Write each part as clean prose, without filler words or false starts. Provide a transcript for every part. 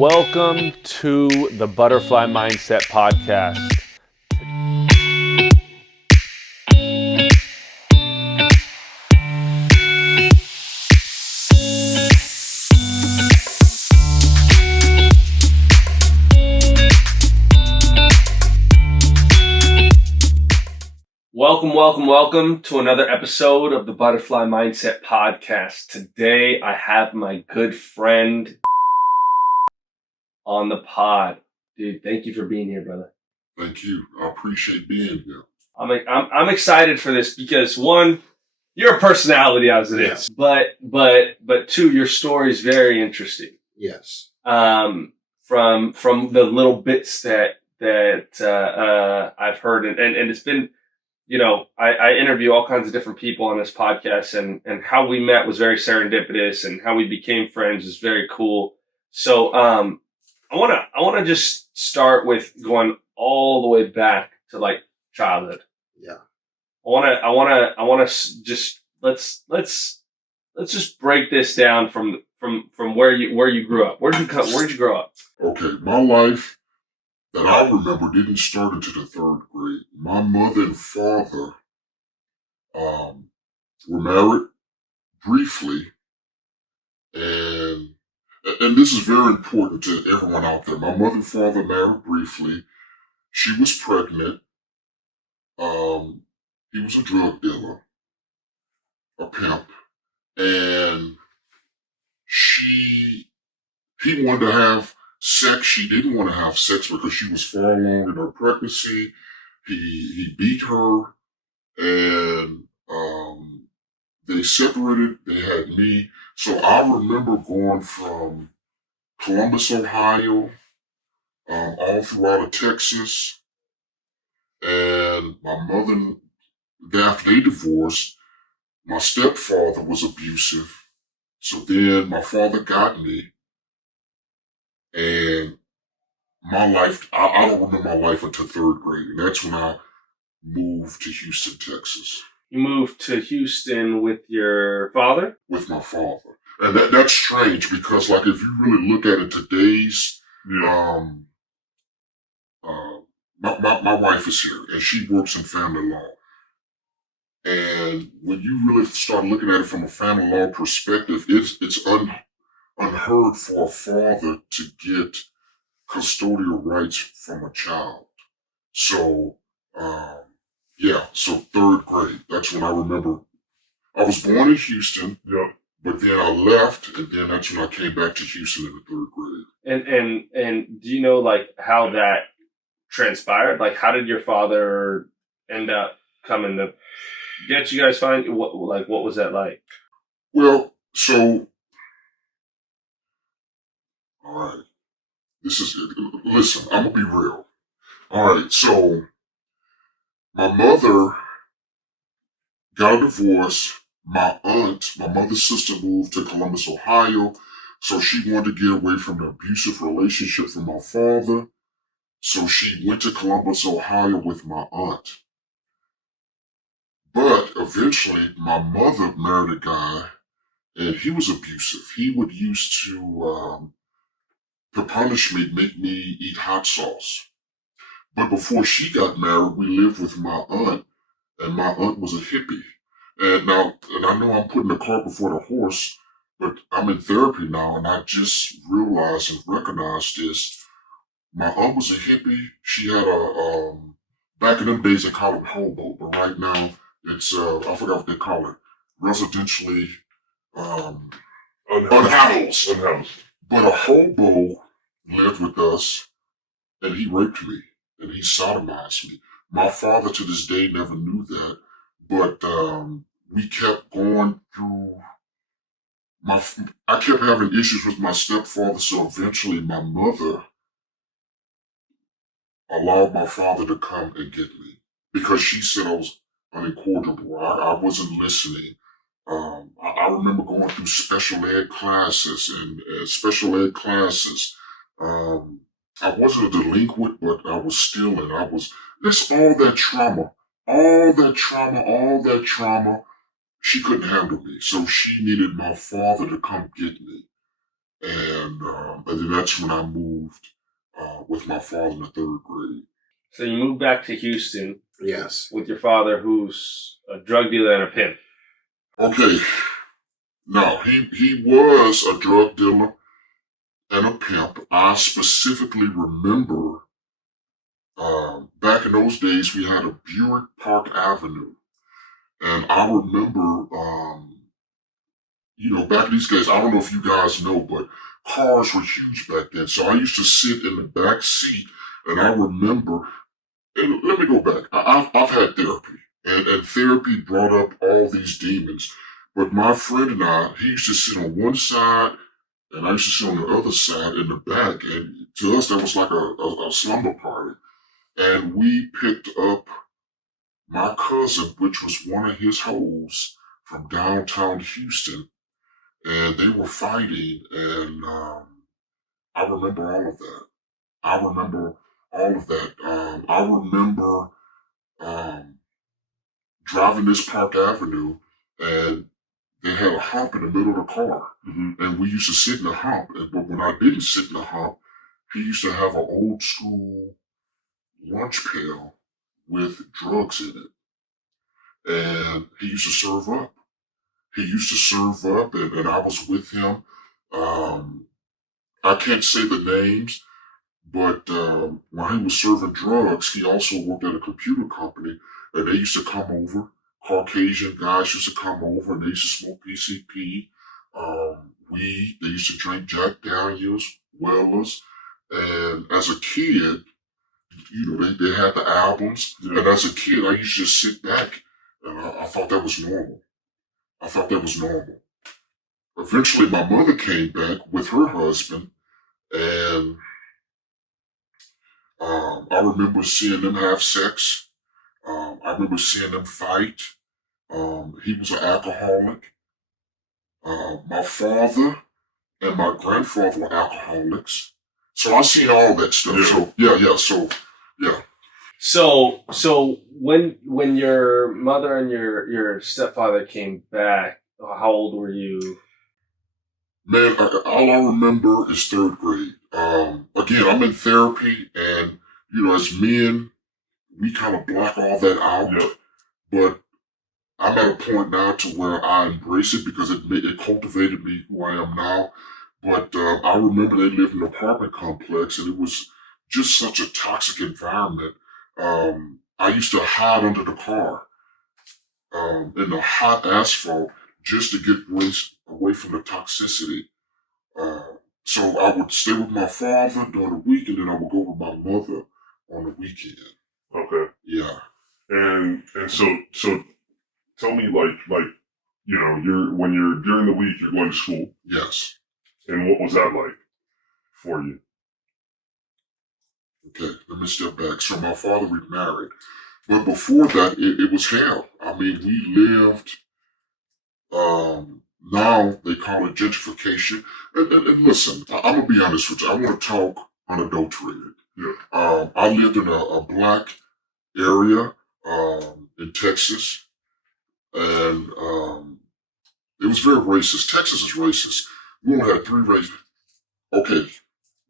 Welcome to the Butterfly Mindset Podcast. Welcome to another episode of the Butterfly Mindset Podcast. Today, I have my good friend on the pod. Dude, thank you for being here, brother. Thank you. I appreciate being here. I'm excited for this because one, you're a personality as it is, but two, your story is very interesting. Yes. From the little bits that I've heard, and it's been, you know, I interview all kinds of different people on this podcast, and how we met was very serendipitous, and how we became friends is very cool. So, I want to just start with going all the way back to like childhood. Yeah. I want to just let's just break this down from where you grew up. Where did you grow up? Okay, my life that I remember didn't start into the third grade. My mother and father were married briefly, and this is very important to everyone out there. My mother and father married briefly. She was pregnant. He was a drug dealer, a pimp, and he wanted to have sex. She didn't want to have sex because she was far along in her pregnancy. He beat her, and they separated. They had me. So I remember going from Columbus, Ohio, all throughout Texas, and my mother, after they divorced, my stepfather was abusive. So then my father got me, and my life, I don't remember my life until third grade. And that's when I moved to Houston, Texas. You moved to Houston with your father? With my father. And that's strange because, like, if you really look at it, today's, my wife is here and she works in family law. And when you really start looking at it from a family law perspective, it's unheard for a father to get custodial rights from a child. So, so third grade, that's when I remember. I was born in Houston, but then I left, and then that's when I came back to Houston in the third grade. And do you know, like, how that transpired? Like, how did your father end up coming to get you guys find? What was that like? Well, so, all right. Listen, I'm going to be real. All right, so my mother got a divorce. My mother's sister, moved to Columbus, Ohio. So she wanted to get away from the abusive relationship from my father. So she went to Columbus, Ohio with my aunt. But eventually my mother married a guy, and he was abusive. He would used to punish me, make me eat hot sauce. But before she got married, we lived with my aunt, and my aunt was a hippie. And I know I'm putting the cart before the horse, but I'm in therapy now, and I just realized and recognized this. My aunt was a hippie. She had back in them days they called it hobo, but right now it's, I forgot what they call it, residentially, unhoused. But a hobo lived with us, and he raped me, and he sodomized me. My father to this day never knew that, but we kept going through. I kept having issues with my stepfather, so eventually my mother allowed my father to come and get me because she said I was unincorrigible. I wasn't listening. I remember going through special ed classes and I wasn't a delinquent, but I was stealing. That's all that trauma. She couldn't handle me. So she needed my father to come get me. and then that's when I moved with my father in the third grade. So you moved back to Houston. Yes. With your father, who's a drug dealer and a pimp. Okay. No, he was a drug dealer and a pimp. I specifically remember back in those days we had a Buick Park Avenue, and I remember back in these days, I don't know if you guys know, but cars were huge back then. So I used to sit in the back seat, and I remember. And let me go back. I've had therapy, and therapy brought up all these demons. But my friend and I, he used to sit on one side, and I used to sit on the other side in the back. And to us, that was like a slumber party. And we picked up my cousin, which was one of his hoes from downtown Houston, and they were fighting. And I remember all of that. I remember all of that. I remember um, driving this Park Avenue, and they had a hump in the middle of the car. Mm-hmm. And we used to sit in the hump. But when I didn't sit in the hump, he used to have an old school lunch pail with drugs in it. And he used to serve up. He used to serve up, and I was with him. I can't say the names, but when he was serving drugs, he also worked at a computer company, and they used to come over. Caucasian guys used to come over, and they used to smoke PCP, weed. They used to drink Jack Daniels, Wellers, and as a kid, they had the albums, and as a kid, I used to just sit back, and I thought that was normal. I thought that was normal. Eventually, my mother came back with her husband, and I remember seeing them have sex. I remember seeing them fight. He was an alcoholic. My father and my grandfather were alcoholics. So I seen all that stuff. Yeah. So yeah. So when your mother and your stepfather came back, how old were you? Man, all I remember is third grade. Again, I'm in therapy, and as men, we kind of block all that out. Yeah. But I'm at a point now to where I embrace it because it cultivated me who I am now. But I remember they lived in an apartment complex, and it was just such a toxic environment. I used to hide under the car in the hot asphalt just to get away from the toxicity. So I would stay with my father during the week, and then I would go with my mother on the weekend. Okay. Yeah. And so tell me you're when you're during the week you're going to school. Yes. And what was that like for you? Okay, let me step back. So my father remarried, but before that it was hell. I mean, we lived. Now they call it gentrification. And listen, I'm gonna be honest with you. I want to talk unadulterated. Yeah. I lived in a black area in Texas, and it was very racist. Texas is racist. We only had three races. Okay,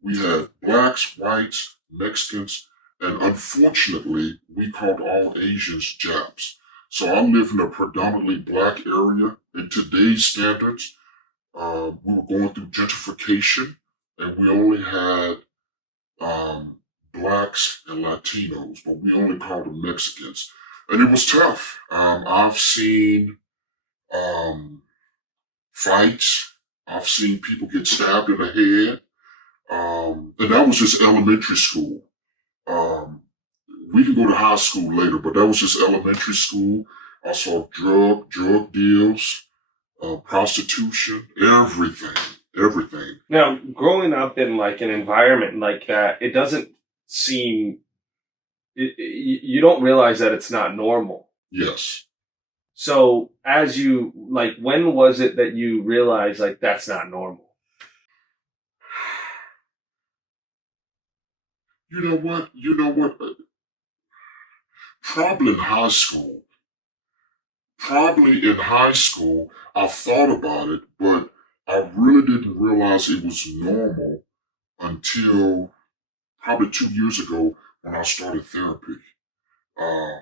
we had blacks, whites, Mexicans, and unfortunately, we called all Asians Japs. So I live in a predominantly black area. In today's standards, we were going through gentrification, and we only had blacks and Latinos, but we only called them Mexicans. And it was tough. I've seen fights. I've seen people get stabbed in the head. And that was just elementary school. Um, we can go to high school later, but that was just elementary school. I saw drug deals, prostitution, everything. Now, growing up in like an environment like that, it doesn't seem. You don't realize that it's not normal. Yes. So, as you when was it that you realized that's not normal? You know what? Probably in high school. Probably in high school, I thought about it, but I really didn't realize it was normal until probably 2 years ago when I started therapy. Um,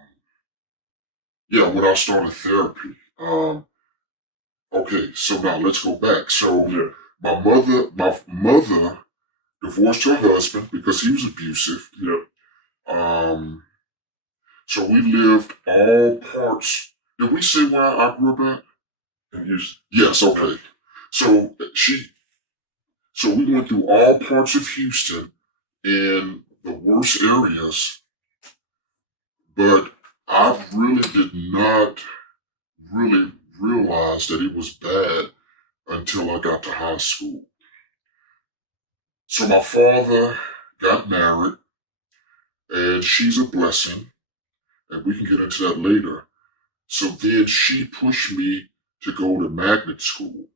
yeah, when I started therapy. Okay, so now let's go back. So Yeah. my mother divorced her husband because he was abusive. Yep. So we lived all parts. Did we say where I grew up at? And Houston. Yes, okay. So we went through all parts of Houston in the worst areas, but I really did not really realize that it was bad until I got to high school. So my father got married, and she's a blessing, and we can get into that later. So then she pushed me to go to magnet school.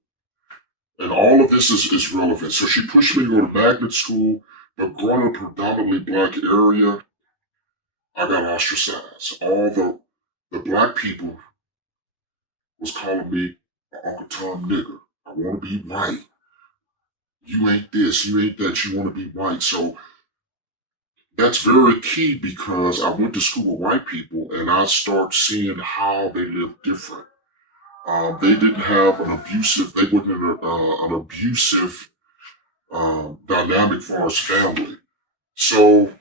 And all of this is relevant. So she pushed me to go to magnet school, but growing up in a predominantly black area, I got ostracized. All the black people was calling me Uncle Tom nigger. I want to be white. You ain't this, you ain't that, you want to be white. So that's very key because I went to school with white people and I start seeing how they live different. They didn't have they wasn't in an abusive dynamic for his family. So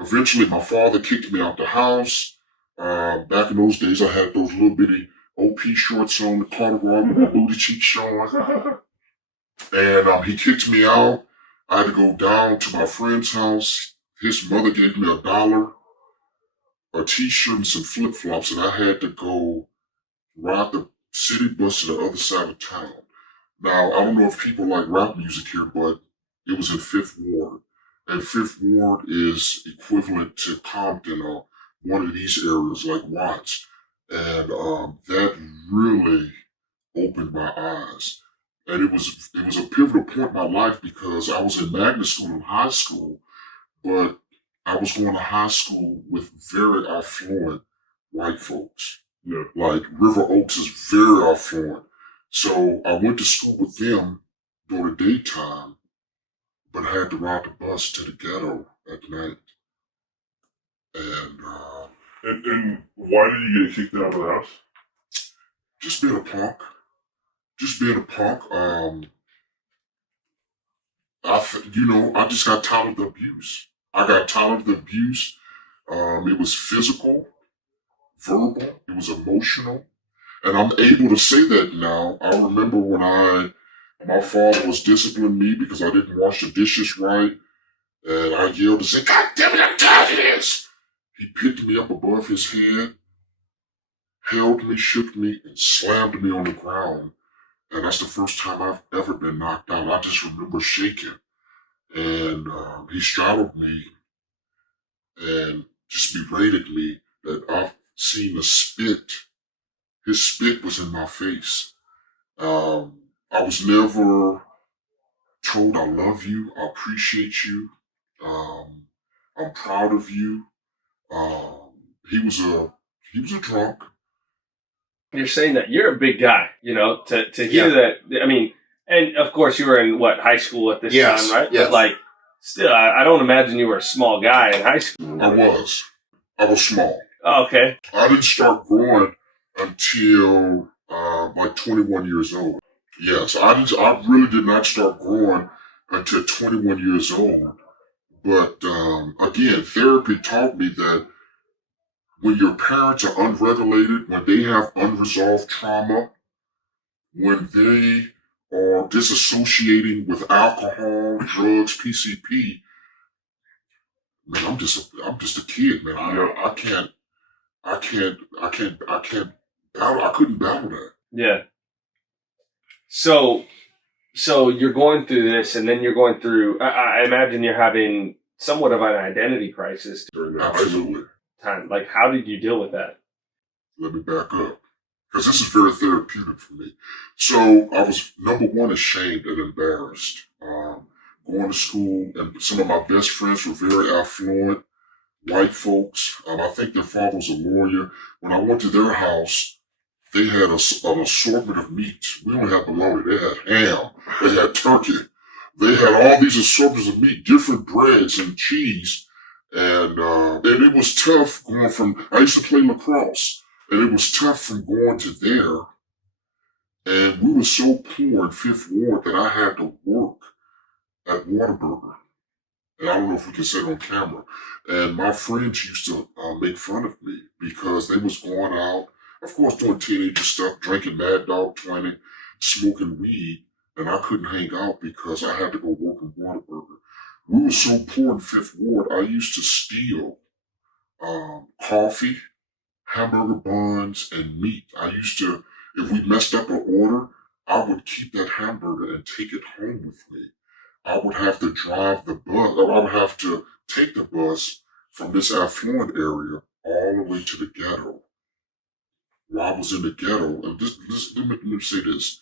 eventually my father kicked me out the house. Back in those days, I had those little bitty OP shorts on, the corduroy with my booty cheeks showing. And he kicked me out. I had to go down to my friend's house. His mother gave me $1, a t-shirt, and some flip-flops, and I had to go ride the city bus to the other side of town. Now, I don't know if people like rap music here, but it was in Fifth Ward. And Fifth Ward is equivalent to Compton or one of these areas like Watts. And that really opened my eyes. And it was a pivotal point in my life because I was in magnet school in high school, but I was going to high school with very affluent white folks. Yeah. Like River Oaks is very affluent. So I went to school with them during the daytime, but had to ride the bus to the ghetto at night. And And why did you get kicked out of the house? just being a punk. Just being a punk. I just got tired of the abuse. I got tired of the abuse. It was physical, verbal, it was emotional. And I'm able to say that now. I remember when my father was disciplining me because I didn't wash the dishes right. And I yelled and said, God damn it, I'm tired of this. He picked me up above his head, held me, shook me, and slammed me on the ground. And that's the first time I've ever been knocked out. I just remember shaking. And he straddled me and just berated me that I've seen the spit. His spit was in my face. I was never told I love you, I appreciate you, I'm proud of you. Um, he was a drunk. You're saying that you're a big guy, to hear that. I mean, and of course you were in high school at this time, right? Yes. But like, still, I don't imagine you were a small guy in high school. I was small. Oh, okay. I didn't start growing until like 21 years old. Yes, I really did not start growing until 21 years old. But again, therapy taught me that when your parents are unregulated, when they have unresolved trauma, when they are disassociating with alcohol, drugs, PCP, man, I'm just a kid, man. I can't battle. I couldn't battle that. Yeah. So you're going through this, and then you're going through. I imagine you're having somewhat of an identity crisis during that Absolutely. time. Like, how did you deal with that? Let me back up, because this is very therapeutic for me. So I was, number one, ashamed and embarrassed. Going to school, and some of my best friends were very affluent, white folks. I think their father was a lawyer. When I went to their house, they had an assortment of meats. We don't have bologna. They had ham. They had turkey. They had all these assortments of meat, different breads and cheese. And it was tough going from, I used to play lacrosse, and it was tough from going to there. And we were so poor in Fifth Ward that I had to work at Whataburger. And I don't know if we can say it on camera. And my friends used to make fun of me because they was going out, of course, doing teenager stuff, drinking Mad Dog 20, smoking weed, and I couldn't hang out because I had to go work in Whataburger. We were so poor in Fifth Ward, I used to steal coffee, hamburger buns, and meat. I used to, if we messed up an order, I would keep that hamburger and take it home with me. I would have to drive the bus, or I would have to take the bus from this affluent area all the way to the ghetto. While I was in the ghetto, and let me say this.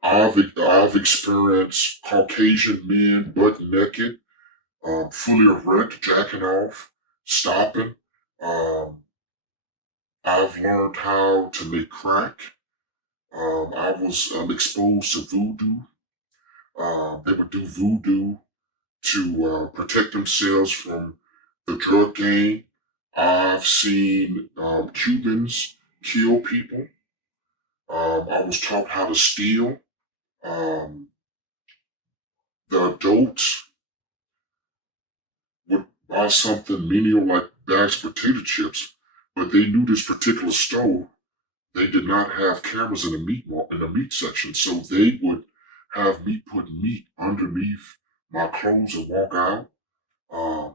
I've experienced Caucasian men butt naked, fully erect, jacking off, stopping. Um, I've learned how to make crack. I was exposed to voodoo. They would do voodoo to protect themselves from the drug game. I've seen Cubans kill people. I was taught how to steal. Um, the adults would buy something menial like bags of potato chips, but they knew this particular store. They did not have cameras in the meat section, so they would have me put meat underneath my clothes and walk out. Um,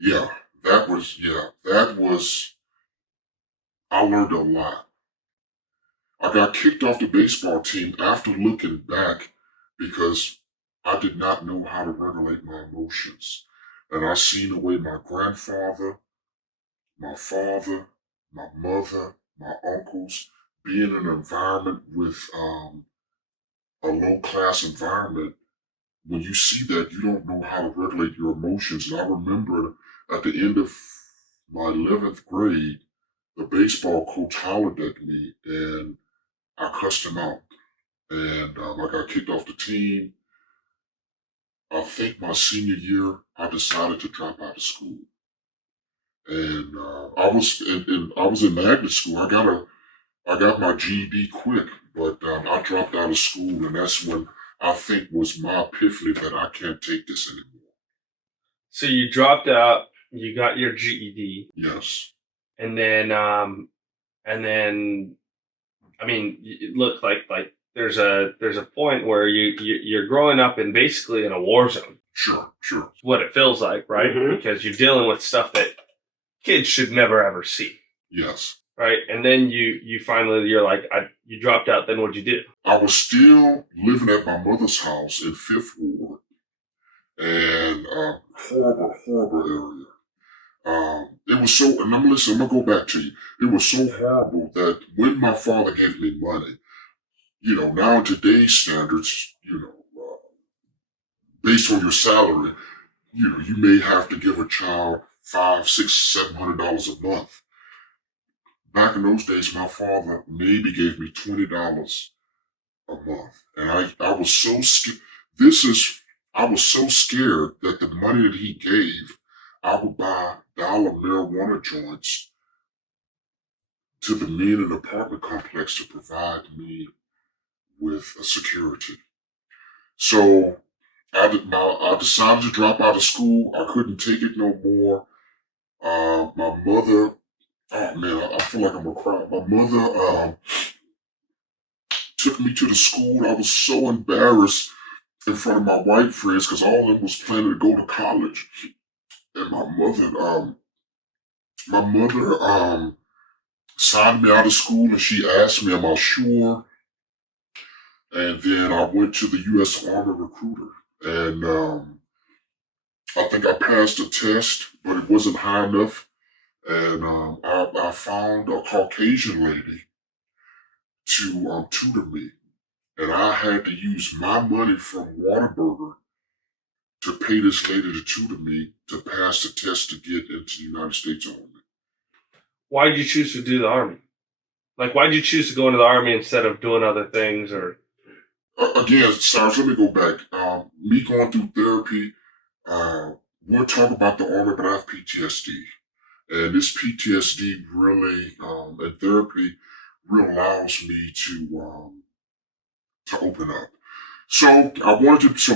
yeah, that was. I learned a lot. I got kicked off the baseball team after looking back because I did not know how to regulate my emotions, and I seen the way my grandfather, my father, my mother, my uncles, being in an environment with a low class environment, when you see that, you don't know how to regulate your emotions. And I remember at the end of my 11th grade, the baseball coach hollered at me and I cussed him out. And I got kicked off the team. I think my senior year, I decided to drop out of school. And I was in magnet school. I got my GED quick, but I dropped out of school, and that's when I think was my epiphany that I can't take this anymore. So you dropped out, you got your GED, Yes. and then I mean, it looked like there's a point where you're growing up in basically in a war zone. Sure. It's what it feels like, right? Mm-hmm. Because you're dealing with stuff that kids should never ever see. Yes. Right, and then you finally you're like you dropped out. Then what'd you do? I was still living at my mother's house in Fifth Ward, and horrible area. It was so, and I'm gonna go back to you. It was so horrible that when my father gave me money, now in today's standards, based on your salary, you may have to give a child $500, $600, $700 a month. Back in those days, my father maybe gave me $20 a month, and I was so scared. I was so scared that the money that he gave, I would buy dollar marijuana joints to the men in the apartment complex to provide me with a security. So I decided to drop out of school. I couldn't take it no more. My mother, oh man, I feel like I'm gonna cry. My mother took me to the school. I was so embarrassed in front of my white friends because all of them was planning to go to college. And my mother signed me out of school and she asked me, am I sure? And then I went to the U.S. Army recruiter, and I think I passed the test, but it wasn't high enough. And I found a Caucasian lady to tutor me, and I had to use my money from Whataburger to pay this lady to tutor me to pass the test to get into the United States Army. Why did you choose to do the Army? Like, why did you choose to go into the Army instead of doing other things? Or again, Cyrus, let me go back. Me going through therapy, we'll talk about the Army, but I have PTSD. And this PTSD really, and therapy really allows me to open up. So I wanted to, so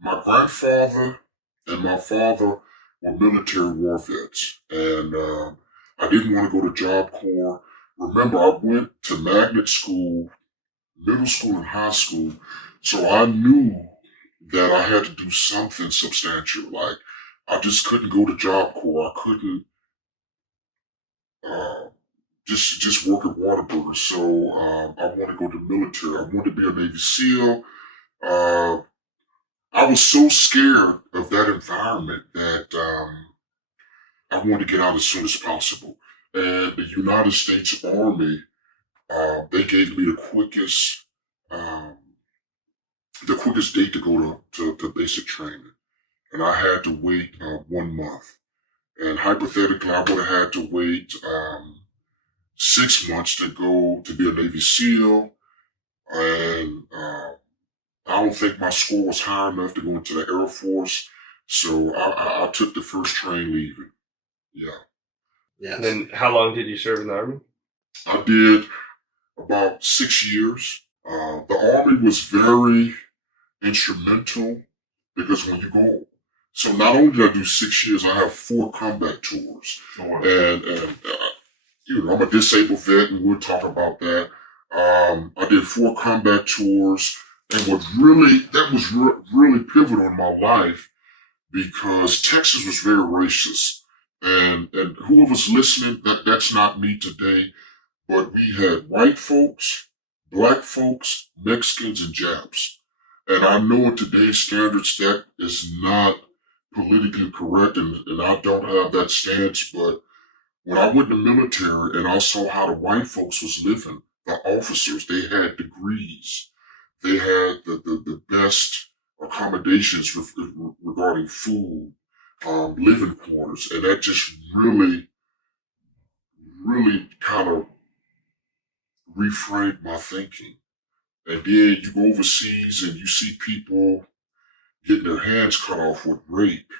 my grandfather and my father were military war vets. And I didn't want to go to Job Corps. Remember, I went to magnet school, middle school and high school. So I knew that I had to do something substantial. Like, I just couldn't go to Job Corps. I couldn't uh, just work at Waterburger. So I wanted to go to the military. I wanted to be a Navy SEAL. Uh, I was so scared of that environment that I wanted to get out as soon as possible. And the United States Army, they gave me um, the quickest date to go to basic training, and I had to wait 1 month. And hypothetically, I would have had to wait 6 months to go to be a Navy SEAL, and I don't think my score was high enough to go into the Air Force, so I took the first train leaving. Yeah. Yes. And then how long did you serve in the Army? I did about 6 years. The Army was very instrumental because when you go, so not only did I do 6 years, I have 4 combat tours. Oh, wow. And I'm a disabled vet, and we'll talk about that. I did 4 combat tours, and that was really pivotal in my life because Texas was very racist. And whoever's listening, that's not me today, but we had white folks, black folks, Mexicans, and Japs. And I know in today's standards that is not politically correct, and I don't have that stance, but when I went to the military and I saw how the white folks was living, the officers, they had degrees. They had the best accommodations regarding food, living quarters, and that just really kind of reframed my thinking. And then you go overseas and you see people getting their hands cut off with rape,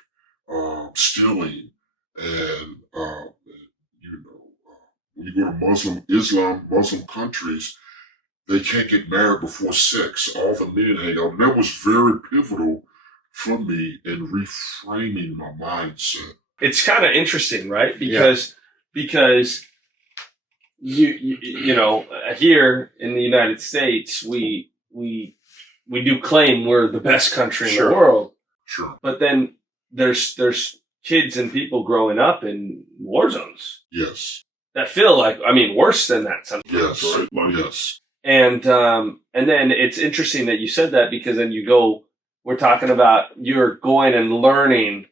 stealing, and when you go to Muslim countries, they can't get married before sex. All the men hang out. And that was very pivotal for me in reframing my mindset. It's kind of interesting, right? Because you know, here in the United States, we do claim we're the best country in the world. Sure. But then there's kids and people growing up in war zones. Yes. That feel like, I mean, worse than that sometimes. Yes. Right? Yes. And then it's interesting that you said that because then we're talking about you're going and learning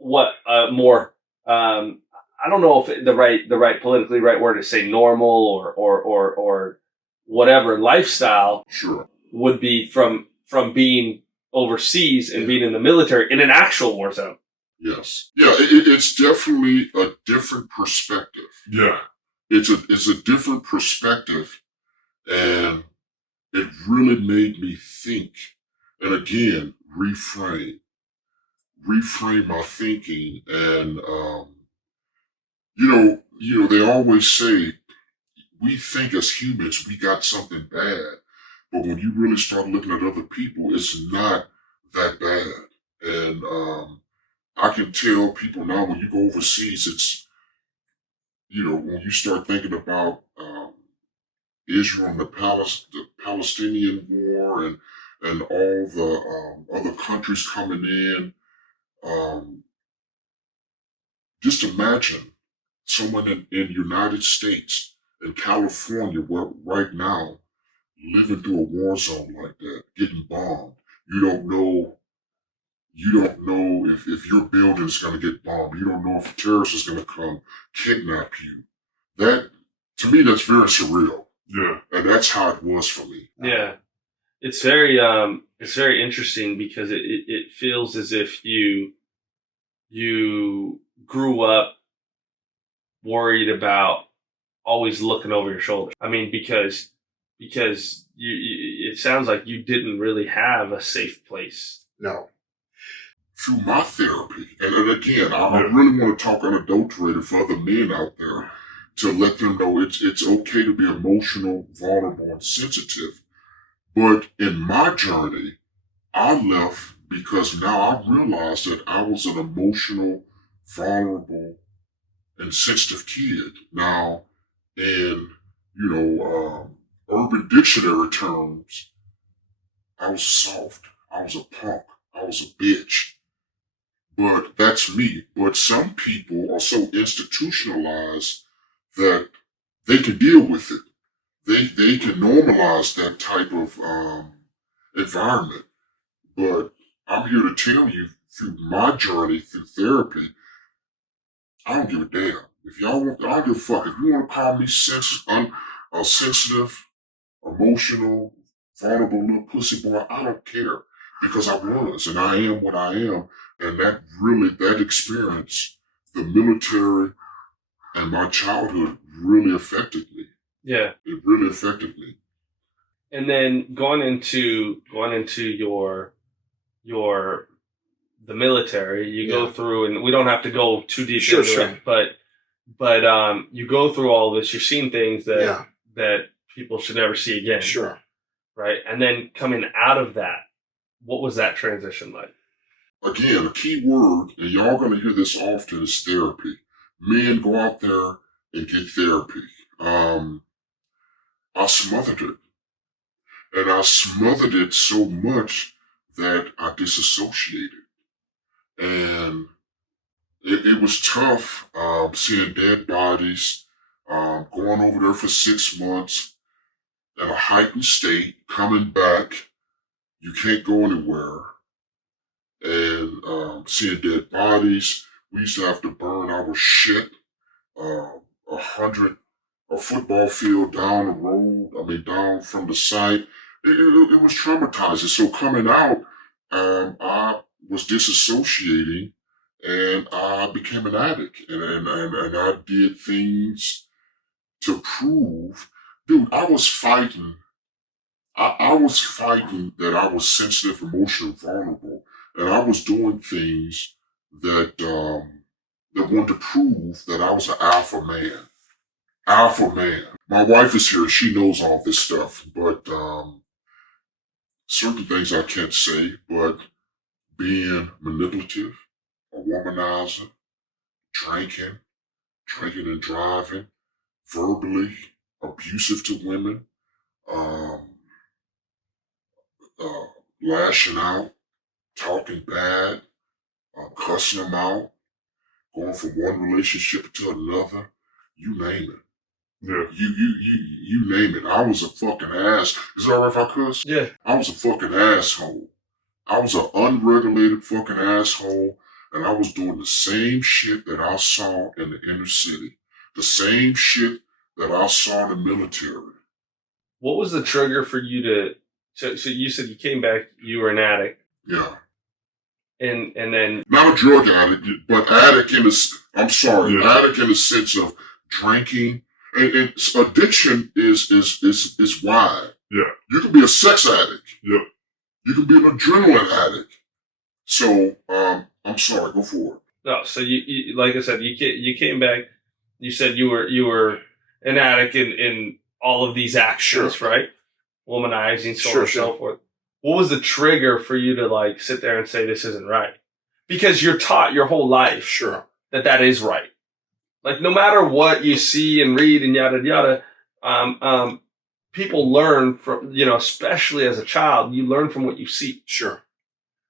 more, I don't know if the right politically right word is say normal or whatever lifestyle sure would be from being overseas and being in the military in an actual war zone. Yes. Yeah, it's definitely a different perspective. Yeah. It's a different perspective, and it really made me think, and again, reframe my thinking. And they always say we think as humans we got something bad, but when you really start looking at other people, it's not that bad. And I can tell people now when you go overseas, it's when you start thinking about Israel and the Palestinian war and all the other countries coming in. Just imagine someone in United States, in California, where right now, living through a war zone like that, getting bombed. You don't know if your building is going to get bombed. You don't know if a terrorist is going to come kidnap you. That, to me, that's very surreal. Yeah. And that's how it was for me. Yeah. It's very interesting because it feels as if you grew up worried about always looking over your shoulder. I mean, because because it sounds like you didn't really have a safe place. No. Through my therapy, and again, I really want to talk unadulterated for other men out there to let them know it's okay to be emotional, vulnerable, and sensitive. But in my journey, I left because now I realized that I was an emotional, vulnerable, and sensitive kid. Now, in, Urban Dictionary terms, I was soft. I was a punk. I was a bitch. But that's me. But some people are so institutionalized that they can deal with it. They can normalize that type of environment. But I'm here to tell you through my journey through therapy, I don't give a damn. If y'all want, I don't give a fuck. If you want to call me sensitive, emotional, vulnerable little pussy boy, I don't care. Because I was, and I am what I am. And that experience, the military and my childhood really affected me. Yeah. It really affected me. And then going into the military, you go through, and we don't have to go too deep into it, but you go through all this, you've seen things that people should never see again. Sure. Right? And then coming out of that, what was that transition like? Again, a key word, and y'all gonna hear this often, is therapy. Men, go out there and get therapy. I smothered it. And I smothered it so much that I disassociated. And it was tough seeing dead bodies, going over there for 6 months in a heightened state, coming back. You can't go anywhere. And seeing dead bodies. We used to have to burn our shit a football field down the road, down from the site. It was traumatizing. So coming out, I was disassociating and I became an addict. And I did things to prove, dude, I was fighting. I was fighting that I was sensitive, emotional, vulnerable. And I was doing things that wanted to prove that I was an alpha man. Alpha man. My wife is here. She knows all this stuff. But certain things I can't say. But being manipulative, a womanizer, drinking and driving, verbally abusive to women, lashing out, talking bad, cussing them out, going from one relationship to another, you name it. Yeah. You name it. I was a fucking ass. Is it all right if I cuss? Yeah. I was a fucking asshole. I was an unregulated fucking asshole, and I was doing the same shit that I saw in the inner city. The same shit that I saw in the military. What was the trigger for you so you said you came back, you were an addict. Yeah. And then... Not a drug addict, but addict in addict in the sense of drinking. And addiction is wide. Yeah. You can be a sex addict. Yep. You can be an adrenaline addict. So, I'm sorry, go for it. No, so you like I said, you came back, you said you were an addict in all of these actions, right? Womanizing, so on and so forth. What was the trigger for you to sit there and say this isn't right? Because you're taught your whole life that is right. No matter what you see and read and yada yada, people learn from, especially as a child, you learn from what you see. Sure.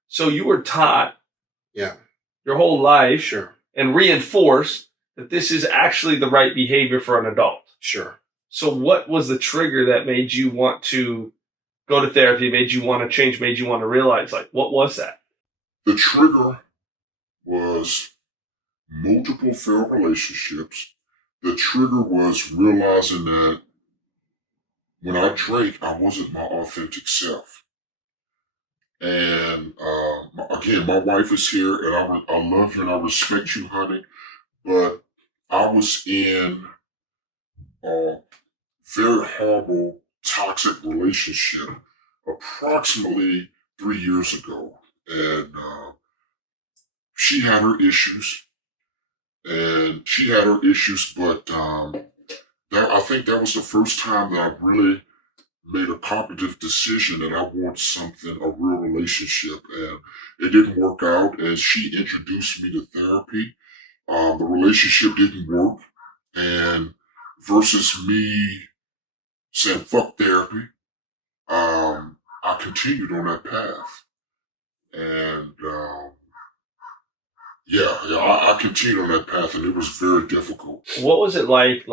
So you were taught your whole life and reinforced that this is actually the right behavior for an adult. Sure. So what was the trigger that made you want to go to therapy, made you want to change, made you want to realize, what was that? The trigger was multiple failed relationships. The trigger was realizing that when I drank, I wasn't my authentic self. And again, my wife is here, and I love you and I respect you, honey. But I was in very horrible toxic relationship approximately 3 years ago. And she had her issues. But I think that was the first time that I really made a cognitive decision that I want a real relationship. And it didn't work out. And she introduced me to therapy. The relationship didn't work. And versus me saying, fuck therapy, I continued on that path. And I continued on that path, and it was very difficult. What was it like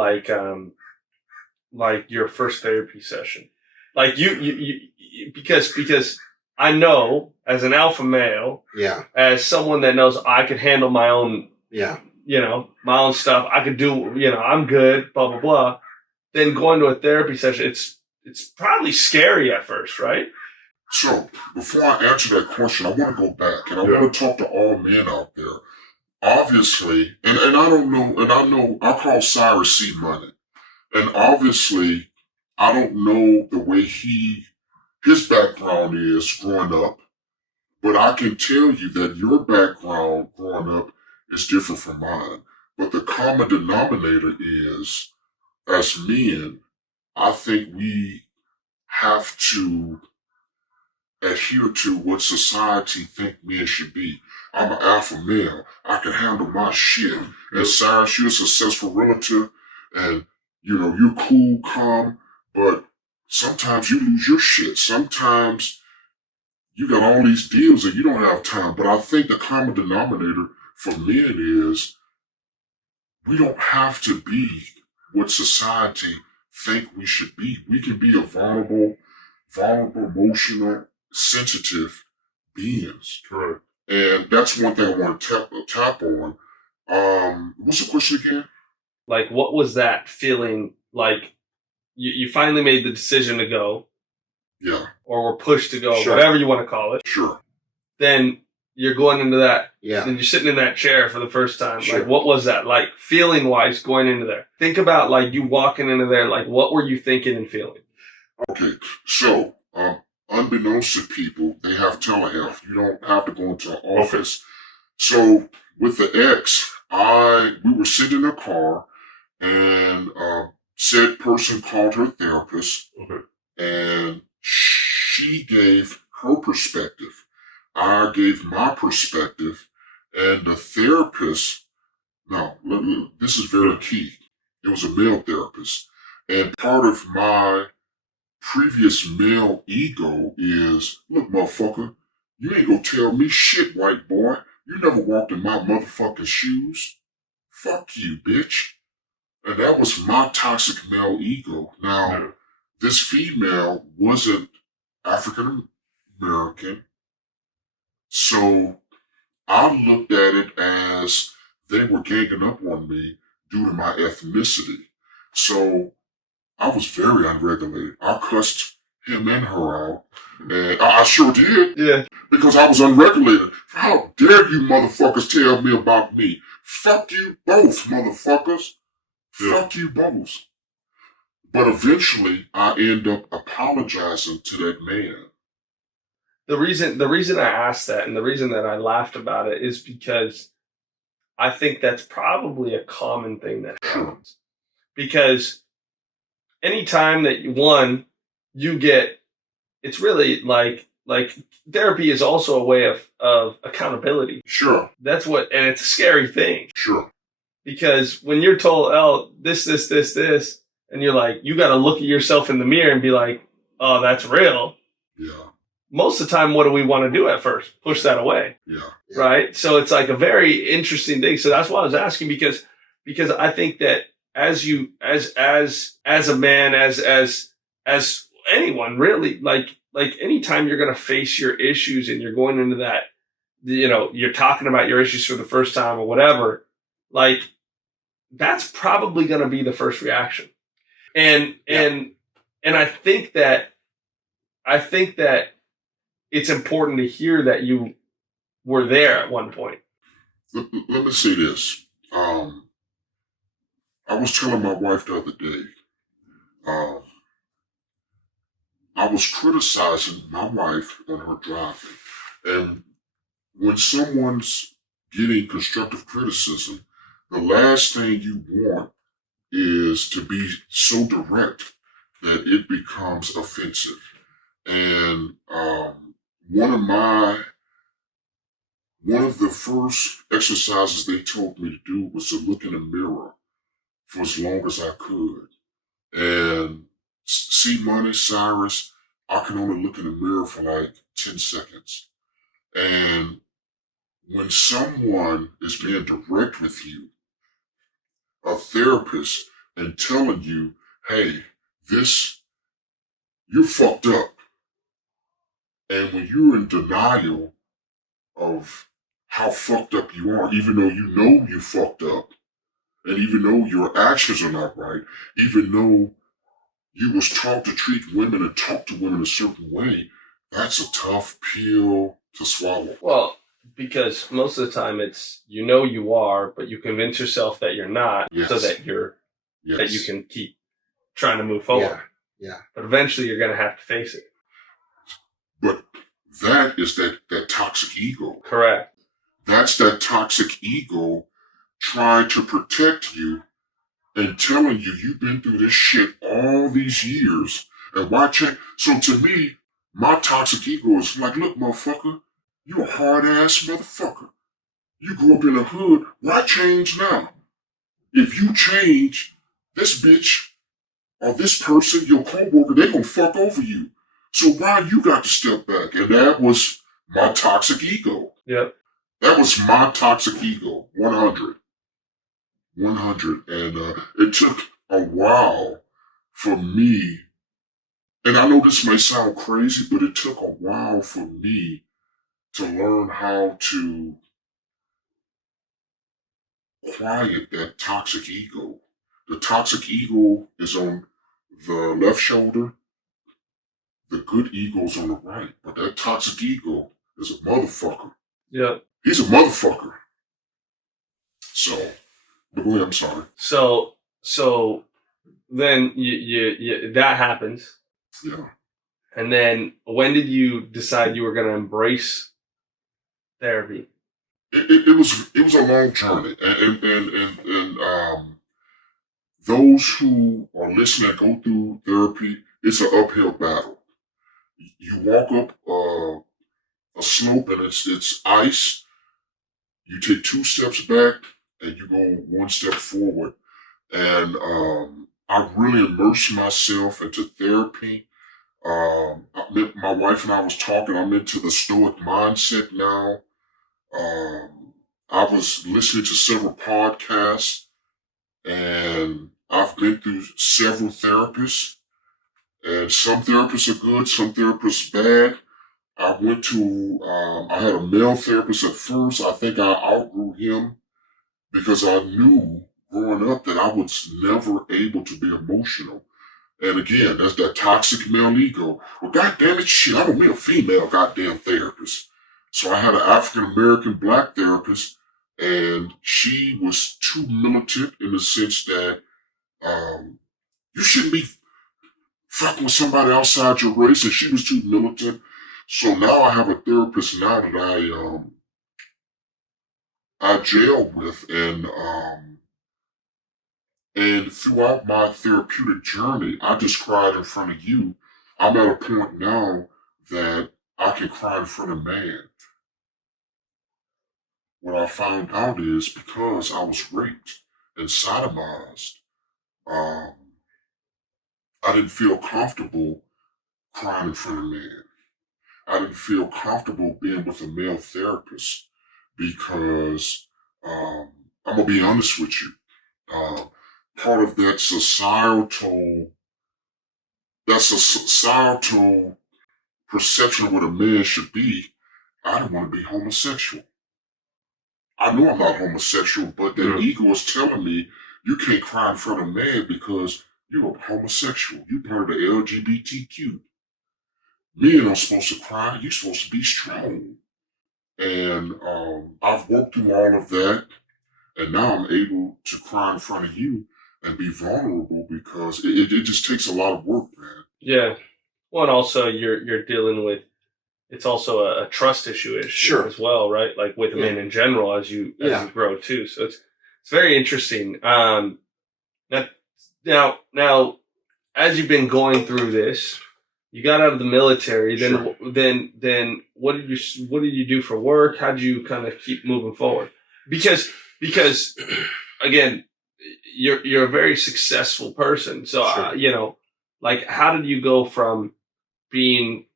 your first therapy session? Like you because I know as an alpha male, as someone that knows I could handle my own, my own stuff. I could do, I'm good, blah blah blah. Then going to a therapy session, it's probably scary at first, right? So before I answer that question, I want to go back and I want to talk to all men out there. Obviously, and I don't know, and I know I call Cyrus C Money, and obviously I don't know the way his background is growing up, but I can tell you that your background growing up is different from mine. But the common denominator is, as men, I think we have to adhere to what society think men should be. I'm an alpha male. I can handle my shit. And Cyrus, you're a successful relative, and you're cool, calm, but sometimes you lose your shit. Sometimes you got all these deals and you don't have time. But I think the common denominator for men is we don't have to be what society think we should be. We can be a vulnerable, emotional, sensitive beings. Correct. And that's one thing I want to tap on. What's the question again? Like, what was that feeling like? You finally made the decision to go. Yeah. Or were pushed to go, whatever you want to call it. Sure. Then you're going into that. Yeah. And you're sitting in that chair for the first time. Sure. Like, what was that like feeling wise going into there? Think about like you walking into there. Like, what were you thinking and feeling? Okay. So, unbeknownst to people, they have telehealth. You don't have to go into an office. So with the ex, we were sitting in a car, and said person called her therapist, and she gave her perspective. I gave my perspective, and the therapist. Now, this is very key. It was a male therapist, and part of my previous male ego is, look, motherfucker, you ain't gonna tell me shit, white boy. You never walked in my motherfucking shoes. Fuck you, bitch. And that was my toxic male ego. Now, this female wasn't African American, so I looked at it as they were ganging up on me due to my ethnicity. So I was very unregulated. I cussed him and her out. And I sure did. Yeah. Because I was unregulated. How dare you motherfuckers tell me about me? Fuck you both, motherfuckers. Yeah. Fuck you both. But eventually, I end up apologizing to that man. The reason I asked that and the reason that I laughed about it is because I think that's probably a common thing that happens. Because anytime that you get, it's really like therapy is also a way of accountability. Sure. That's what, and it's a scary thing. Sure. Because when you're told, oh, this, and you're like, you got to look at yourself in the mirror and be like, oh, that's real. Yeah. Most of the time, what do we want to do at first? Push that away. Yeah. Right. So it's like a very interesting thing. So that's why I was asking, because I think that as a man, as anyone really, like anytime you're going to face your issues and you're going into that, you're talking about your issues for the first time or whatever, like that's probably going to be the first reaction. And I think that it's important to hear that you were there at one point. Let me say this. I was telling my wife the other day, I was criticizing my wife on her driving. And when someone's getting constructive criticism, the last thing you want is to be so direct that it becomes offensive. And one of my one of the first exercises they told me to do was to look in the mirror for as long as I could. And see, money, Cyrus, I can only look in the mirror for like 10 seconds. And when someone is being direct with you, a therapist, and telling you, hey, this, you're fucked up. And when you're in denial of how fucked up you are, even though you know you fucked up, and even though your actions are not right, even though you was taught to treat women and talk to women a certain way, that's a tough pill to swallow. Well, because most of the time it's you are, but you convince yourself that you're not, so that that you can keep trying to move forward. Yeah. But eventually you're going to have to face it. But that is that toxic ego. Correct. That's that toxic ego trying to protect you and telling you you've been through this shit all these years. And why change? So to me, my toxic ego is like, look, motherfucker, you a hard ass motherfucker. You grew up in the hood. Why change now? If you change, this bitch or this person, your coworker, they gonna fuck over you. So why you got to step back? And that was my toxic ego. Yep. That was my toxic ego. 100. 100. And it took a while for me, and I know this may sound crazy, but it took a while for me to learn how to quiet that toxic ego. The toxic ego is on the left shoulder. The good ego's on the right. But that toxic ego is a motherfucker. Yep. He's a motherfucker. So, but go ahead, I'm sorry. So then you that happens. Yeah. And then when did you decide you were going to embrace therapy? It was a long journey, and those who are listening go through therapy. It's an uphill battle. You walk up a slope and it's ice. You take 2 steps back and you go 1 step forward. And I really immersed myself into therapy. My wife and I was talking. I'm into the Stoic mindset now. I was listening to several podcasts, and I've been through several therapists. And some therapists are good, some therapists bad. I had a male therapist at first. I think I outgrew him because I knew growing up that I was never able to be emotional. And again, that's that toxic male ego. Well, goddamn it, shit, I want me a female goddamn therapist. So I had an African American black therapist, and she was too militant in the sense that you shouldn't be fucking with somebody outside your race, and she was too militant. So now I have a therapist now that I jail with, and throughout my therapeutic journey, I just cried in front of you. I'm at a point now that I can cry in front of man. What I found out is because I was raped and sodomized, um, I didn't feel comfortable crying in front of men. I didn't feel comfortable being with a male therapist because I'm gonna be honest with you. Uh, Part of that societal perception of what a man should be. I don't want to be homosexual. I know I'm not homosexual, but that ego is telling me you can't cry in front of a man because you're a homosexual. You're part of the LGBTQ. Men are supposed to cry. You're supposed to be strong. And I've worked through all of that, and now I'm able to cry in front of you and be vulnerable because it just takes a lot of work, man. Yeah. Well, and also you're dealing with, it's also a trust issue Sure. as well, right? Like with men in general as you grow too. So it's very interesting. Now as you've been going through this, you got out of the military. Then what did you do for work? How did you kind of keep moving forward? Because again, you're a very successful person. So like how did you go from being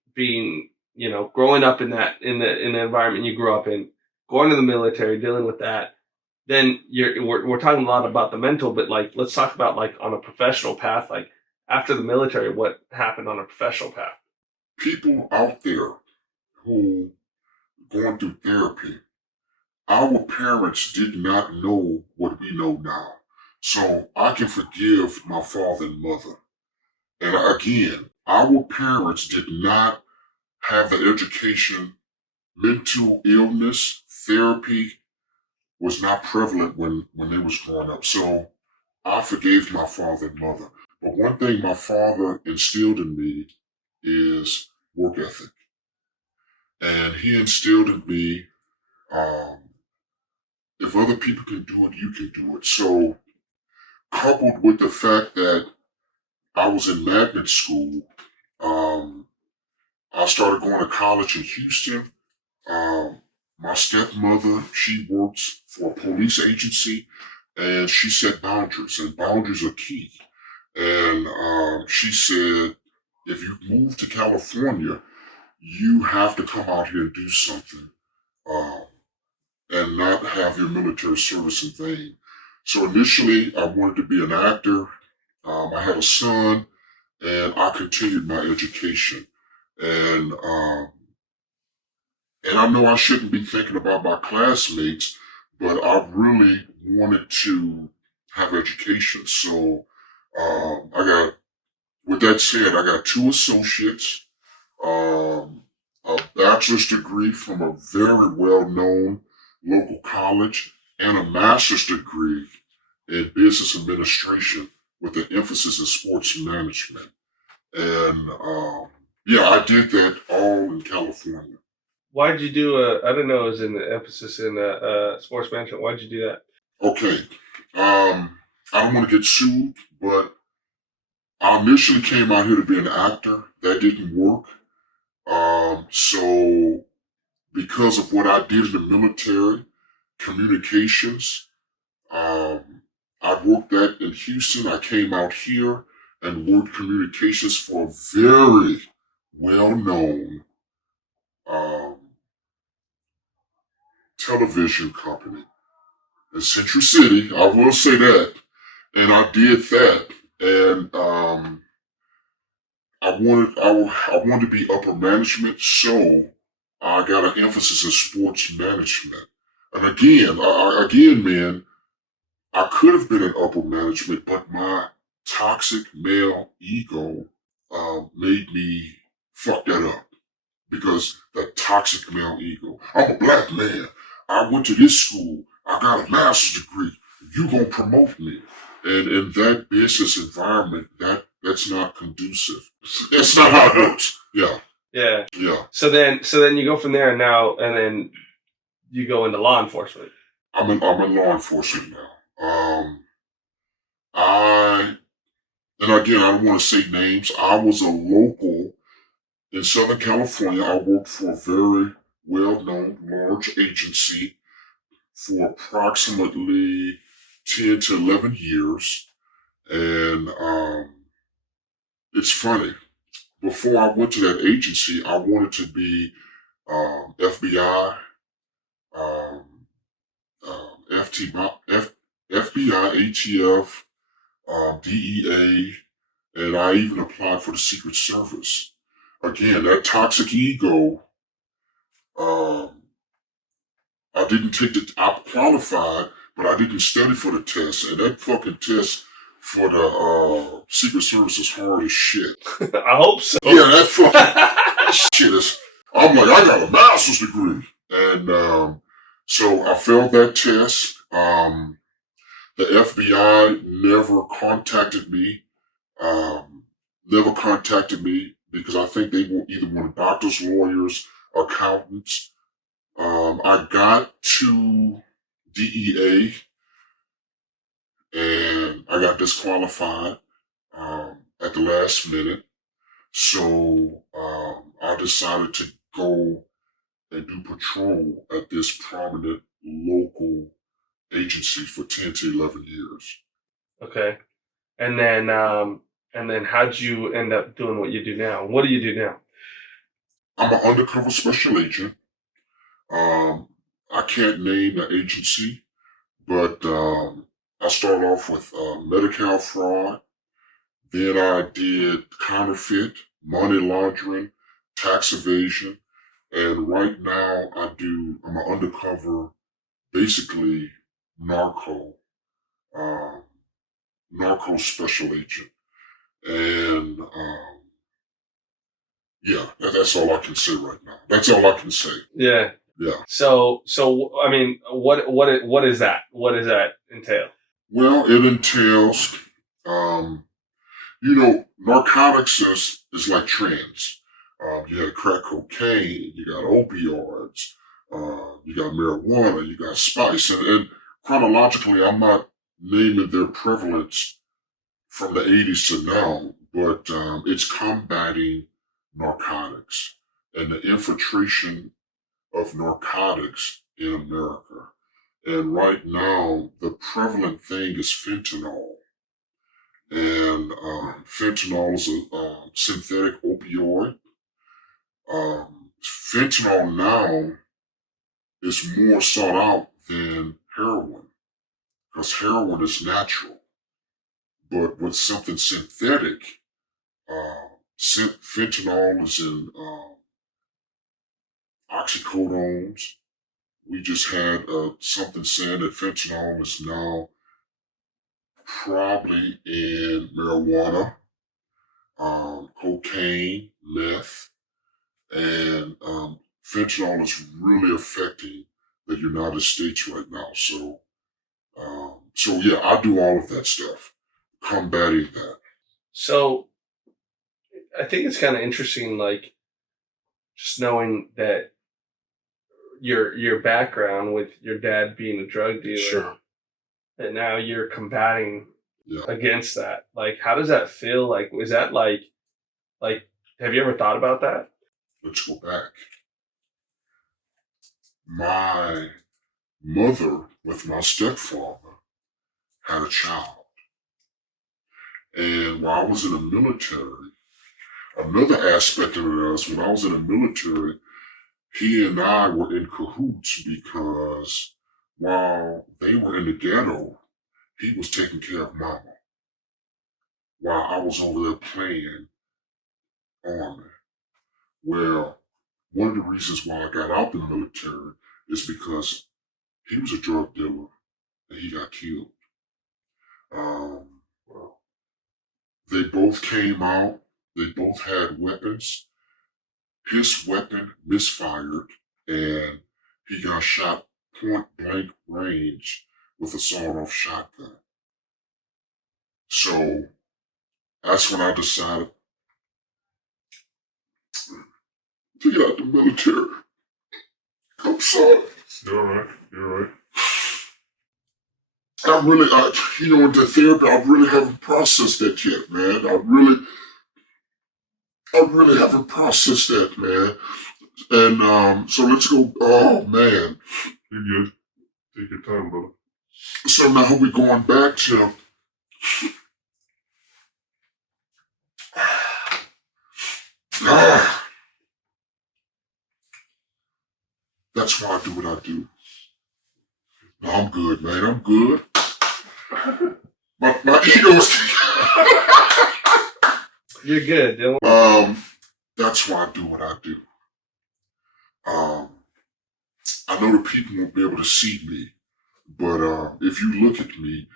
growing up in the environment you grew up in, going to the military, dealing with that? Then we're talking a lot about the mental, but like let's talk about like on a professional path, like after the military, what happened on a professional path? People out there who going through therapy, our parents did not know what we know now. So I can forgive my father and mother. And again, our parents did not have the education. Mental illness, therapy was not prevalent when they was growing up. So I forgave my father and mother. But one thing my father instilled in me is work ethic. And he instilled in me, um, if other people can do it, you can do it. So coupled with the fact that I was in magnet school, um, I started going to college in Houston. Um, my stepmother, she works for a police agency, and she set boundaries, and boundaries are key. And she said, if you move to California, you have to come out here and do something, um, and not have your military service in vain. So initially, I wanted to be an actor. I had a son, and I continued my education. And and I know I shouldn't be thinking about my classmates, but I really wanted to have education. So with that said, I got two associates, um, a bachelor's degree from a very well-known local college, and a master's degree in business administration with an emphasis in sports management. And yeah, I did that all in California. Why'd you do I didn't know it was in the emphasis in sports management. Why'd you do that? Okay. I don't want to get sued, but I initially came out here to be an actor. That didn't work. So because of what I did in the military, communications, I worked that in Houston. I came out here and worked communications for a very well-known um, television company in Central City. I will say that. And I did that. And I wanted to be upper management, so I got an emphasis in sports management. And again, man, I could have been in upper management, but my toxic male ego made me fuck that up because the toxic male ego. I'm a black man. I went to this school. I got a master's degree. You gonna promote me? And in that business environment, that's not conducive. That's not how it works. Yeah. Yeah. Yeah. So then you go from there and then you go into law enforcement. I'm in law enforcement now. And again, I don't want to say names. I was a local in Southern California. I worked for a very well-known large agency for approximately 10 to 11 years. And it's funny. Before I went to that agency, I wanted to be FBI, um, FBI, ATF, DEA, and I even applied for the Secret Service. Again, that toxic ego, um, I qualified, but I didn't study for the test, and that fucking test for the Secret Service is hard as shit. I hope so. Yeah, that fucking shit is, I'm like, I got a master's degree. And so I failed that test. The FBI never contacted me. Never contacted me because I think they either wanted doctors, lawyers, accountants. I got to DEA and I got disqualified at the last minute. So I decided to go and do patrol at this prominent local agency for 10 to 11 years. Okay. And then how'd you end up doing what you do now? What do you do now? I'm an undercover special agent. I can't name the agency, but I started off with Medi-Cal fraud. Then I did counterfeit, money laundering, tax evasion, and right now I'm an undercover, basically narco, um, narco special agent. And yeah, that's all I can say right now. That's all I can say. Yeah. Yeah. So I mean, what is that? What does that entail? Well, it entails, narcotics is like trends. You got crack cocaine, you got opioids, you got marijuana, you got spice, and chronologically, I'm not naming their prevalence from the 80s to now, but it's combating narcotics and the infiltration of narcotics in America. And right now, the prevalent thing is fentanyl. And fentanyl is a synthetic opioid. Fentanyl now is more sought out than heroin because heroin is natural. But with something synthetic, fentanyl is in oxycodones. We just had something saying that fentanyl is now probably in marijuana, cocaine, meth, and fentanyl is really affecting the United States right now. So yeah, I do all of that stuff, combating that. So I think it's kind of interesting, like just knowing that your background with your dad being a drug dealer, Sure. and now you're combating Yeah. against that. Like, how does that feel? Like, is that like have you ever thought about that? Let's go back. My mother with my stepfather had a child. And while I was in the military, another aspect of it is when I was in the military, he and I were in cahoots because while they were in the ghetto, he was taking care of mama while I was over there playing army. Well, one of the reasons why I got out the military is because he was a drug dealer and he got killed. Well, they both came out. They both had weapons. His weapon misfired and he got shot point blank range with a sawed-off shotgun. So that's when I decided to get out the military. I'm sorry. You're all right. You're all right. With the therapy, I really haven't processed that yet, man. I really haven't processed that, man. And so let's go. Oh man, You're good. Take your time, brother. so now we're going back to. That's why I do what I do. No, I'm good, man. I'm good. My ego's. You're good, Dylan. That's why I do what I do. I know the people won't be able to see me, but if you look at me,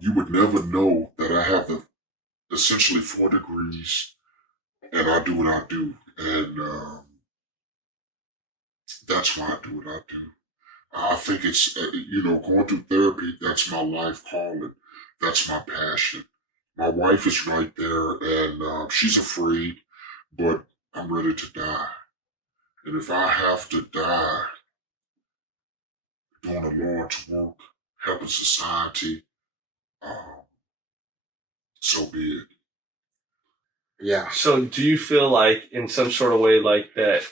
you would never know that I have essentially 4 degrees, and I do what I do, and that's why I do what I do. I think it's going through therapy. That's my life calling. That's my passion. My wife is right there, and she's afraid. but I'm ready to die. And if I have to die doing the Lord's work, helping society, um, so be it. Yeah. So do you feel like in some sort of way like that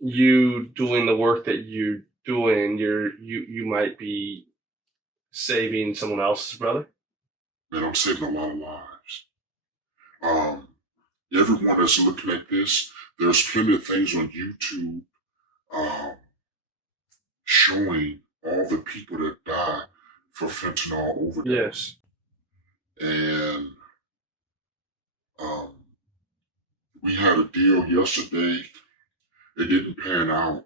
you doing the work that you're doing, you might be saving someone else's brother? Man, I'm saving a lot of lives. Everyone that's looking at this, there's plenty of things on YouTube um, showing all the people that die for fentanyl overdose. Yes. And we had a deal yesterday. It didn't pan out,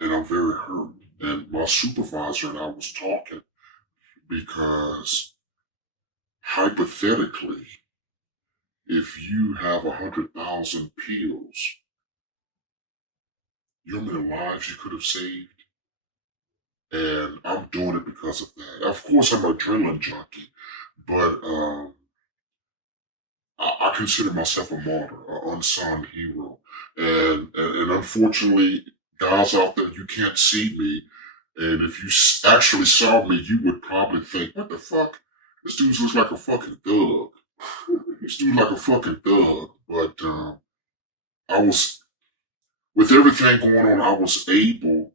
and I'm very hurt. And my supervisor and I was talking because hypothetically, if you have 100,000 pills, you know how many lives you could have saved? And I'm doing it because of that. Of course, I'm an adrenaline junkie, but I consider myself a martyr, an unsung hero. And unfortunately, guys out there, you can't see me. And if you actually saw me, you would probably think, what the fuck? This dude looks like a fucking thug. This dude like a fucking thug. But I was, with everything going on, I was able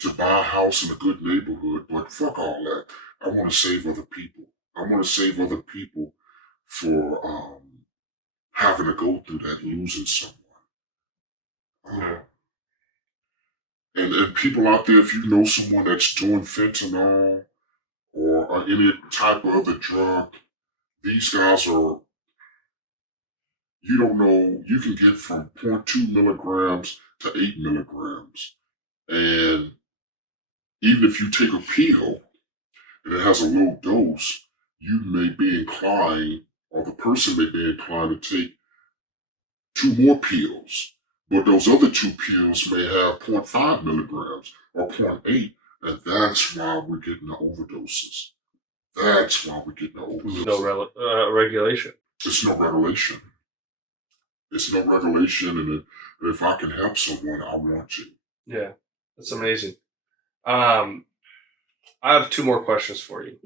to buy a house in a good neighborhood. But fuck all that. I want to save other people. I want to save other people for having to go through that, losing someone. And people out there, if you know someone that's doing fentanyl or any type of other drug, these guys are, you don't know, you can get from 0.2 milligrams to 8 milligrams. And even if you take a pill and it has a low dose, you may be inclined, or the person may be inclined to take 2 more pills. But those other 2 pills may have 0.5 milligrams or 0.8, and that's why we're getting the overdoses. That's why we're getting the overdoses. No regulation. It's no regulation. It's no regulation, and if I can help someone, I want to. Yeah, that's amazing. I have 2 more questions for you.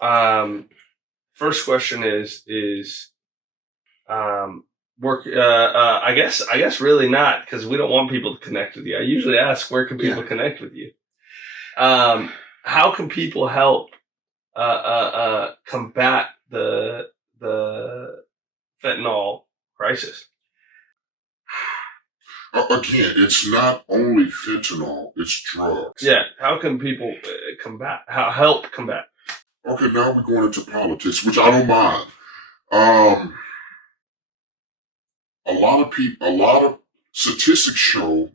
Mm-hmm. First question is work. I guess really not, because we don't want people to connect with you. I usually ask, where can people connect with you? How can people help combat the fentanyl crisis? Again, it's not only fentanyl, it's drugs. Yeah, how can people help combat? Okay, now we're going into politics, which I don't mind. A lot of statistics show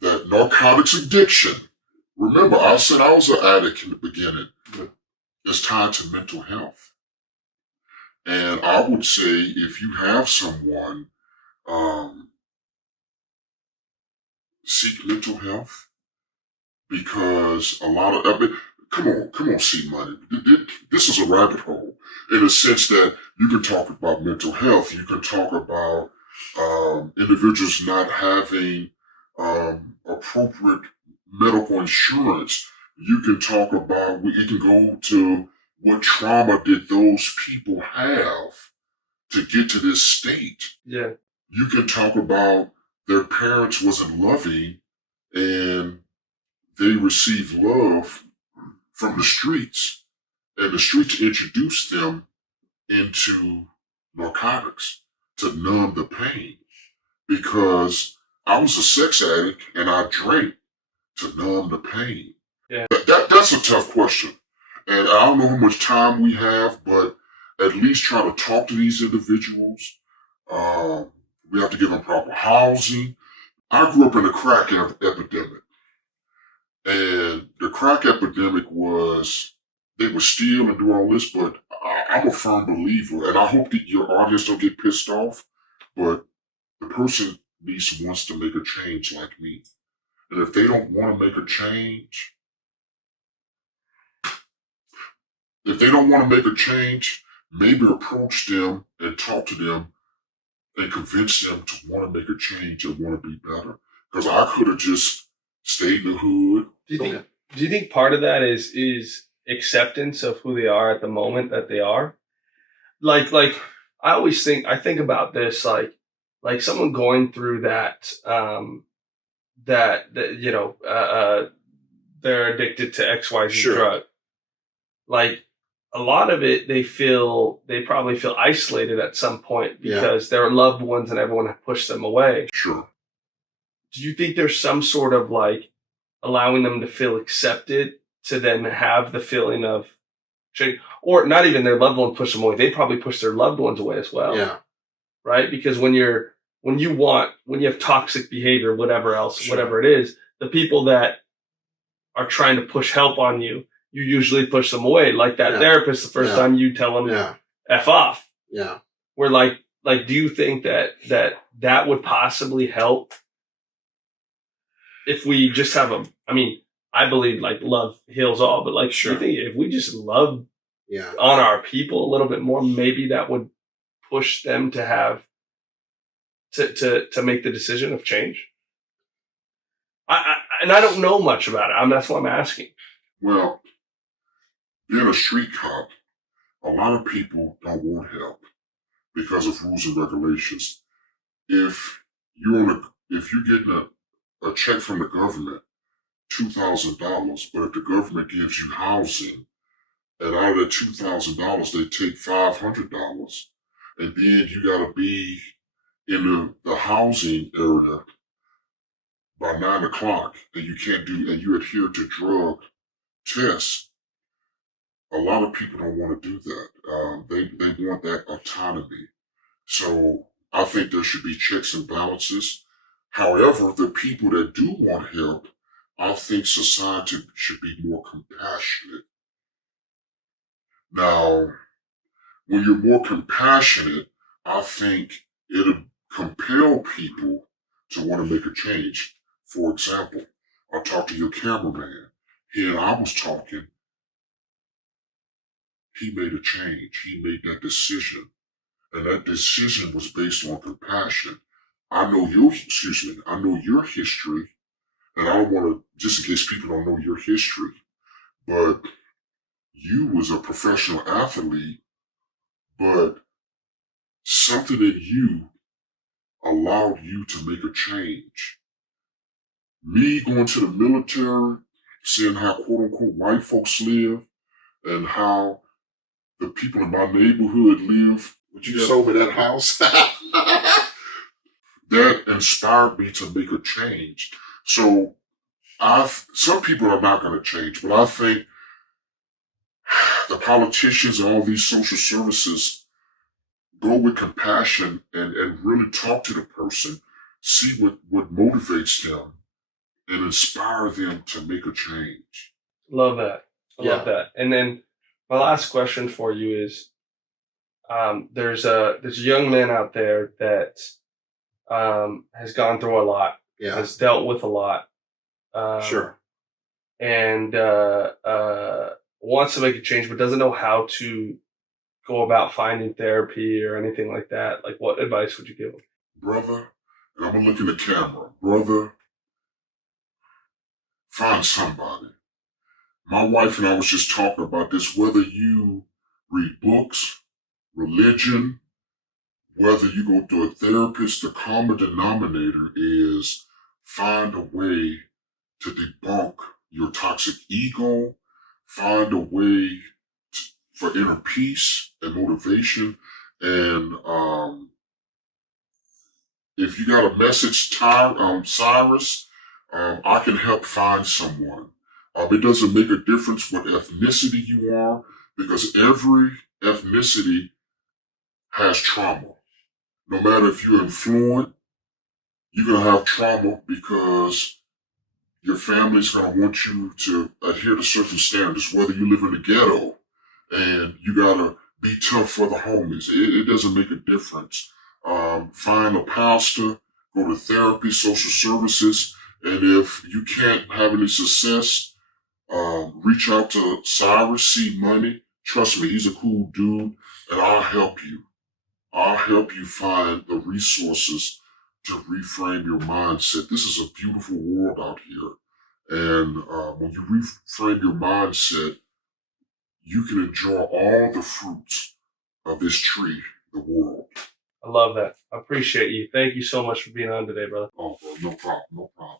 that narcotics addiction, remember I said I was an addict in the beginning, is tied to mental health. And I would say if you have someone, seek mental health, because a lot of, I mean, come on, see money. This is a rabbit hole in the sense that you can talk about mental health. You can talk about individuals not having appropriate medical insurance. You can talk about, you can go to what trauma did those people have to get to this state. Yeah. You can talk about their parents wasn't loving and they received love from the streets, and the streets introduced them into narcotics to numb the pain, because I was a sex addict and I drank to numb the pain. Yeah. That's a tough question, and I don't know how much time we have, but at least try to talk to these individuals. We have to give them proper housing. I grew up in a crack epidemic. And the crack epidemic was, they would steal and do all this, but I'm a firm believer, and I hope that your audience don't get pissed off, but the person wants to make a change like me. And if they don't want to make a change, maybe approach them and talk to them and convince them to want to make a change and want to be better. Because I could have just stayed in the hood. Do you think part of that is acceptance of who they are at the moment that they are? Like I think about this like someone going through that they're addicted to XYZ Sure. drug. Like a lot of it, they probably feel isolated at some point because their loved ones and everyone pushed them away. Sure. Do you think there's some sort of like allowing them to feel accepted to then have the feeling of change, or not even their loved one push them away? They probably push their loved ones away as well. Yeah. Right? Because when you have toxic behavior, whatever it is, the people that are trying to push help on you, you usually push them away. Like that therapist, the first time you tell them F off. Yeah. We're like, do you think that would possibly help if we just have I believe like love heals all, but like, do you think if we just love on our people a little bit more, maybe that would push them to have to make the decision of change? And I don't know much about it. That's why I'm asking. Well, being a street cop, a lot of people don't want help because of rules and regulations. If you're getting a check from the government, $2,000, but if the government gives you housing, and out of that $2,000 they take $500, and then you got to be in the housing area by 9 o'clock, and you adhere to drug tests. A lot of people don't want to do that. They want that autonomy. So I think there should be checks and balances. However, the people that do want help, I think society should be more compassionate. Now, when you're more compassionate, I think it'll compel people to want to make a change. For example, I talked to your cameraman. He and I was talking. He made a change. He made that decision. And that decision was based on compassion. I know your history, and I don't want to, just in case people don't know your history, but you was a professional athlete, but something in you allowed you to make a change. Me going to the military, seeing how quote unquote white folks live and how the people in my neighborhood live. Would you sold me that house? That inspired me to make a change. So some people are not going to change, but I think the politicians and all these social services go with compassion and really talk to the person, see what motivates them, and inspire them to make a change. Love that. I love that. And then my last question for you is, there's a young man out there that has gone through a lot, has dealt with a lot, and wants to make a change, but doesn't know how to go about finding therapy or anything like that. Like, what advice would you give him? Brother, and I'm gonna look in the camera. Brother, find somebody. My wife and I was just talking about this, whether you read books, religion, whether you go to a therapist, the common denominator is find a way to debunk your toxic ego, find a way for inner peace and motivation. And if you got a message, Cyrus, I can help find someone. It doesn't make a difference what ethnicity you are, because every ethnicity has trauma. No matter if you're affluent, you're going to have trauma because your family's going to want you to adhere to certain standards, whether you live in the ghetto and you got to be tough for the homies. It doesn't make a difference. Find a pastor, go to therapy, social services, and if you can't have any success, reach out to Cyrus, see money. Trust me, he's a cool dude, and I'll help you. I'll help you find the resources to reframe your mindset. This is a beautiful world out here. And when you reframe your mindset, you can enjoy all the fruits of this tree, the world. I love that. I appreciate you. Thank you so much for being on today, brother. Oh, bro, no problem, no problem.